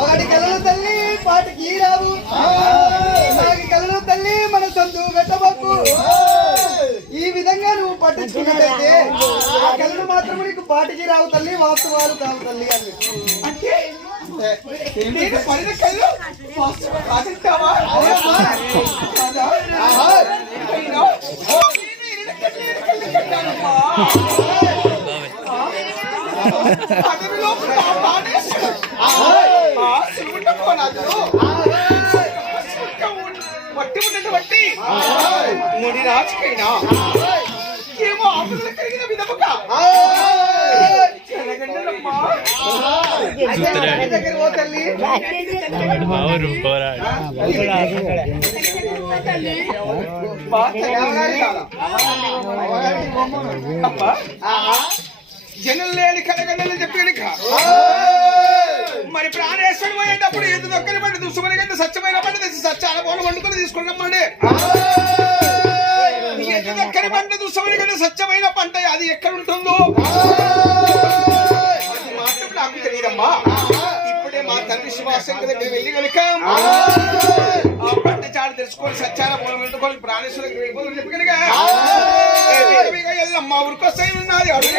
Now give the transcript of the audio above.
ఒకటి కలలు తల్లి పాటికి రావు, నాకి కలలు తల్లి మన సొంతు పెట్టబోకు. ఈ విధంగా నువ్వు పట్టించుకున్నట్టయితే ఆ కళలు మాత్రం నీకు పాటికి రావు తల్లి, వాస్తవాలు కావు తల్లి అని. అంటే పడిన కళ్ళు పాటిస్తావా? వట్టి ఉన్నటువంటి ముడి రాజుకైనా ఏమో ఆపదలు కలిగిన విధముగా దగ్గర ఓ తల్లి జనం లేని కలగన్నలు చెప్పాడు. మరి ప్రాణేశ్వరుడు పోయేటప్పుడు ఎదు దొక్కని పండి దుస్తుమని కంటే స్వచ్ఛమైన పండి తెచ్చి సచ్చాల పూలు వండుకొని తీసుకున్నామండి. ఎదు దొక్కని పంట దుస్తుమని కంటే స్వచ్ఛమైన పంట అది ఎక్కడ ఉంటుందో అది మాత్రం నాకు తెలియదమ్మా. ఇప్పుడే మా తండ్రి శివాశంకర్ దగ్గర వెళ్ళి కనుక ఆ పంట చాడు తెలుసుకొని సచ్చాల పూలు వండుకొని ప్రాణేశ్వరుడికి వెళ్ళిపోతుంది చెప్పి కనుక ఎల్లమ్మ ఊరికొస్తాయి ఉన్నది అడుగు